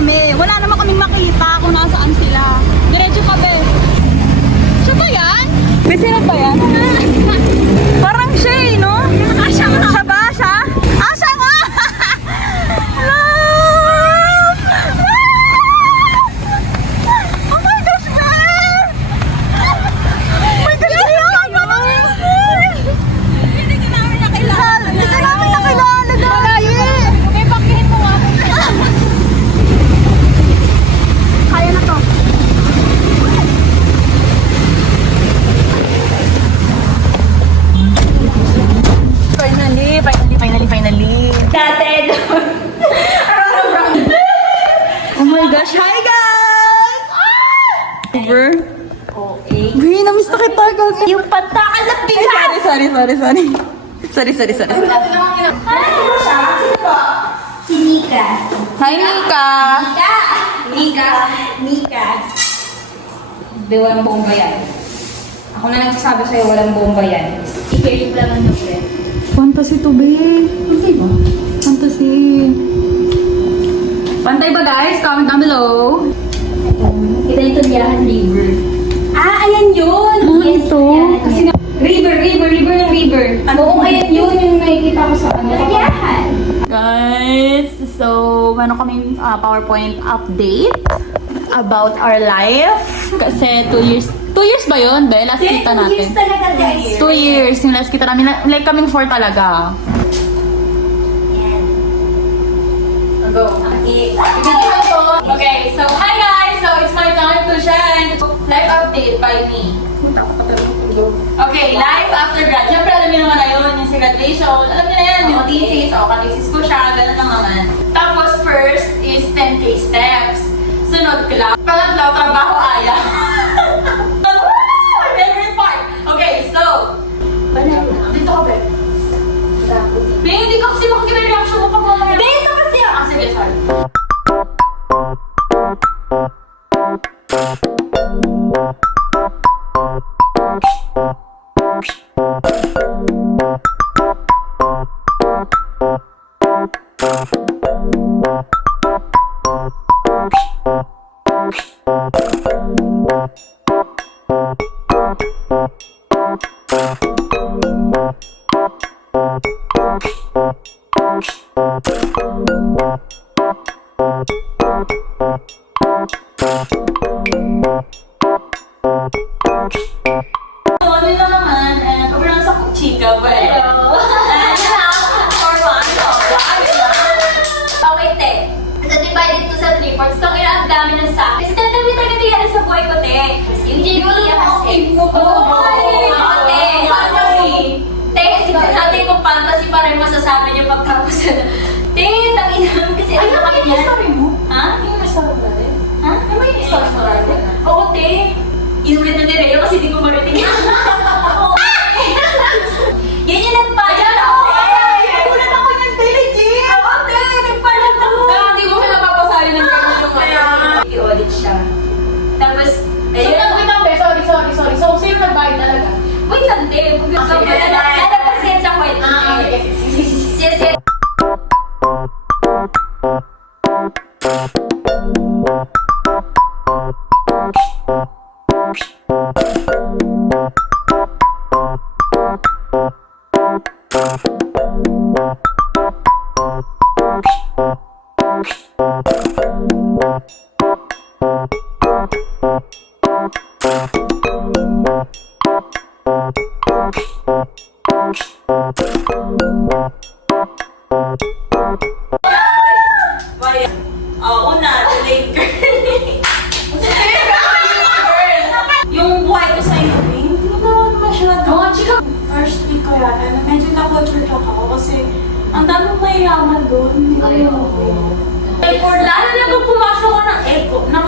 kami. Wala naman kaming makita kung nasaan sila. Diretso kami. Siya ba yan? May sino ba yan? Parang siya eh, no? Siya ba? Siya? Ah, siya nga! Love! Oh my gosh, man! Oh my gosh, hindi ka namin nakilala. Hindi ka namin nakilala, dahil. May pakihin mo nga. Kaya na to. Finally. Dati. Oh my gosh. Hi, guys! Over. Okay. Uy, namiss na kita. Yung patakal na bigas! Sorry. Si Nika. Hi, Nika. Nika. Hindi, walang bomba yan. Ako na nagsasabi sa'yo, walang bomba yan. I-carry lang ang friend. Fantasy to, babe. Okay ba? Fantasy. Pantay ba, guys? Comment down below. Kita ito Biyahan River. Ah, ayan yun! Yes, ito? Kasi river ng river. Oo, ayan yun yung nakikita ko sa ano. Biyahan! Guys, so meron kaming PowerPoint update about our life. Kasi 2 years ba yun, Be? Last kita natin. 2 years talaga, guys. 2 years yung last kita namin. Like kaming 4 talaga. Yan. Go. Okay, so hi guys! So it's my time to shine. Life update by me. Okay, life after grad. Siyempre alam niyo naman na yun, yung sa graduation. Alam niyo na yan, yung thesis. O, ka-thesis ko siya, ganun lang naman. Tapos first is 10K steps. Sunod, club. Pangatlo, trabaho aya. My favorite part. Okay, so. Dito ka, Be. Be, hindi ka kasi makikita yung reaction mo pag mamaya. Dito kasi ako. Ah, sige, sorry. Ano nila naman, and overall sa chika, ba? Hello. For fun, Okay, te. So, divided to sa 3 parts. Itong ang dami ng sa akin. Kasi talaga talaga yan sa buhay ko, te. Yung JB kasi. Oo, te. Fantasy. Te, sabi ko fantasy pa rin masasabi niyo pagtapos. Te, tangin naman kasi ano kami yan. mo? Ha? Yung restaurant natin? Ha? Ano ba yung restaurant natin? Oo, te. Inulit na ni Rhea kasi di ko marinig. Oo. Yan yung nagpalat ako. Nagulat ako yung legit! Oo, te. Nagpalat ako. Pero hindi ko siya napapasali ng ganyan yung kaya. I-audit siya. Tapos, So, wait lang, Be. Sorry. So, sino nagbayad talaga? wait lang, te. Ano kasi yan sa kwento? Sige. Una, delayed girl. Yung buhay ko sa'yo, hindi mo naman masyado. Oo, chika. First week ko yata, medyo na-culture shock ako kasi ang daming mayayaman doon. Lalo na kung pumasok ko ng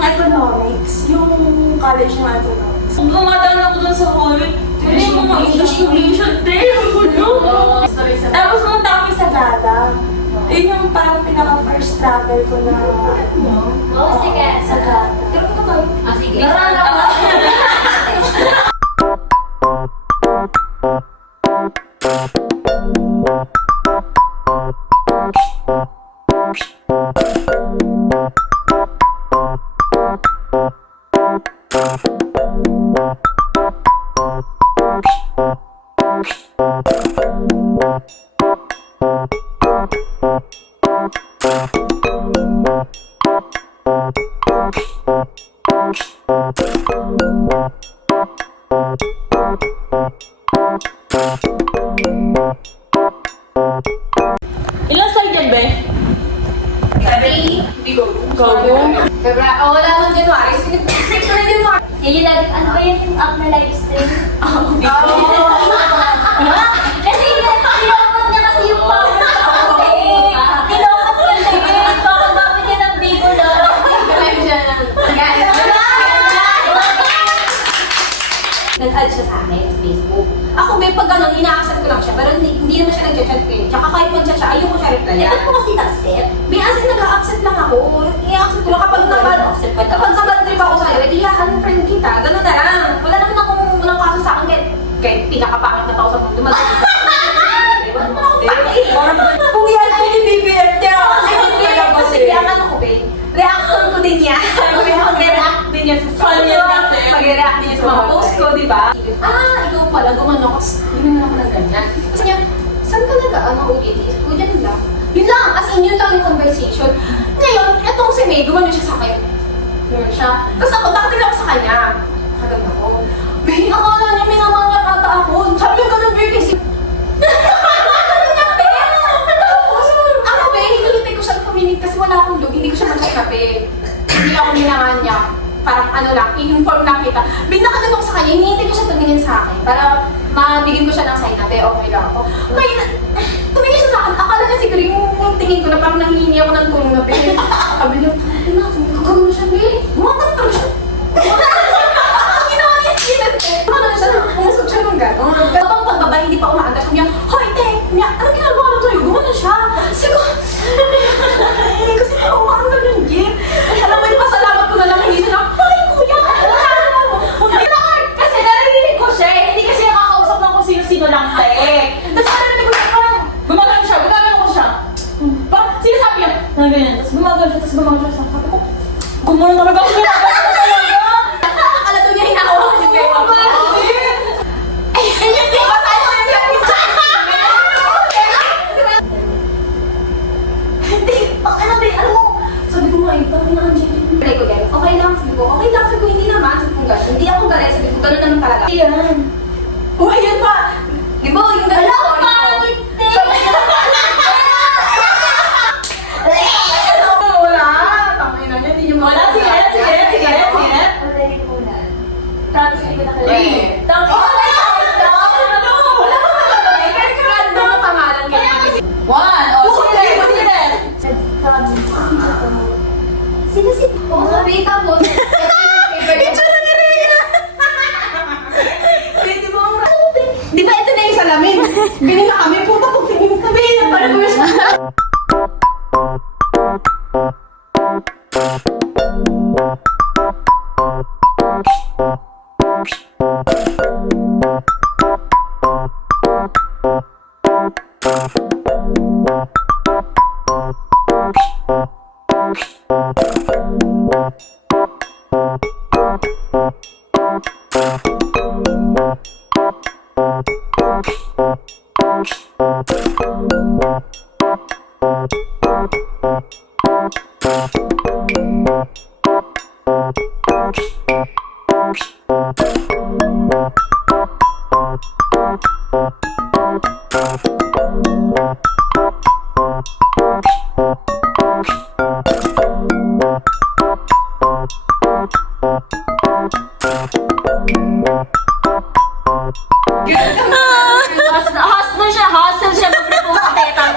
Economics, yung college ng economics. Dumadaan ako dun sa college. Hindi mo mga English, Tapos pumunta kami sa Gala. Yun yung parang pinaka-first travel ko na Oo, sige. sa Gala. Sige. Ilang slide yan, be? Wala man January. Six na January. Yun yung lagi, ano ba yan yung up na live stream? Kasi nilokot niya kasi yung power sa konti. Nilokot niya siya eh. Bakit niya ng bigo na? Live siya ng... Nag-add siya sa akin sa Facebook. Ako may pag gano'n, ina-accept ko lang siya. Pero hindi naman siya nag-chat ko eh. Tsaka kahit mag-chat siya, ayoko siya reply. Ba't mo kasi accept? May asin nag-accept lang ako. I-accept ko lang kapag nabad trip ako sa'yo, anong friend kita, gano'n na lang. Wala naman akong unang kaso sa akin kahit pinakapangit na tao sa mundo. Kung yan ay BBM niya. Kasi ang ano ko, Ben, reaction ko din niya. Mag-react din niya sa story. Mag-react din niya sa mga post ko, di ba? Ikaw pala, gumano ko. Hindi naman ako ng ganyan. Kasi niya, saan ka nag-ano ulit? O, dyan lang. Yun lang, as in yun lang yung conversation. Ngayon, etong si May, gumano siya sa akin. Yun siya. Tapos ako, nakatingin ako sa kanya. Nakaganda ko. May akala niya, minamangyak ata ako. Sabi ko gano'n, Bay, kasi... Ako, Bay, hinihintay ko siya puminig kasi wala akong log. Hindi ko siya magkakape. Hindi ako minamangyak. Parang ano lang, i-inform lang kita. Binakagan ako sa kanya, hinihintay ko siya tumingin sa akin para mabigyan ko siya ng sign na, Be, okay lang ako. Kaya, tumingin siya sa akin, akala niya siguro yung tingin ko na parang nanghihingi ako ng tulong na, Be. Sabi niya, ina, gagawin siya, Be. Gumawa ka siya. Ang ginawa niya, ano siya, pumusog siya ng gano'n. Kapag pagbaba, hindi pa umaanda siya niya, hoy, te, anong ginagawa na tayo? Gumano siya. Siguro, kasi pa umaanda ng jeep. Alam mo, ipasalamat ko na lang, hindi siya na, hoy, kuya, Kasi narinig ko siya eh. Hindi kasi nakakausap ng kung sino-sino lang tayo eh. Tapos narinig ko siya, parang gumagano siya. Parang sinasabi niya, na ganyan. Tapos gumagano siya. Sabi ko, gumano talaga ako. akala to niya hinakawa ko si Pewa. Ay, yun din. Basahin mo yung Hindi, ano mo? Sabi ko nga, ito, pinaka-Angelic. Sabi ko, guys, okay lang. Sabi ko, hindi naman. Sabi ko, guys, hindi ako galit. Sabi ko, gano'n naman talaga. Yan. Oh, ayan pa. Di ba, yung gano'n Wala story ko? pangit eh. Wala. Tangin na niya, hindi niyo Wala, sige. Already ko na. Tapos hindi ko nakalimutan. Eh. Tapos, Wala pa talaga. Kahit random na pangalan kaya. One. Sige. sino si... Oo, sabi tapos. Picture na ni Rhea! Di ba ito na yung salamin? Bili na kami, puta kung tingin kami. Parang ko yung Hustle siya mag-repose sa teta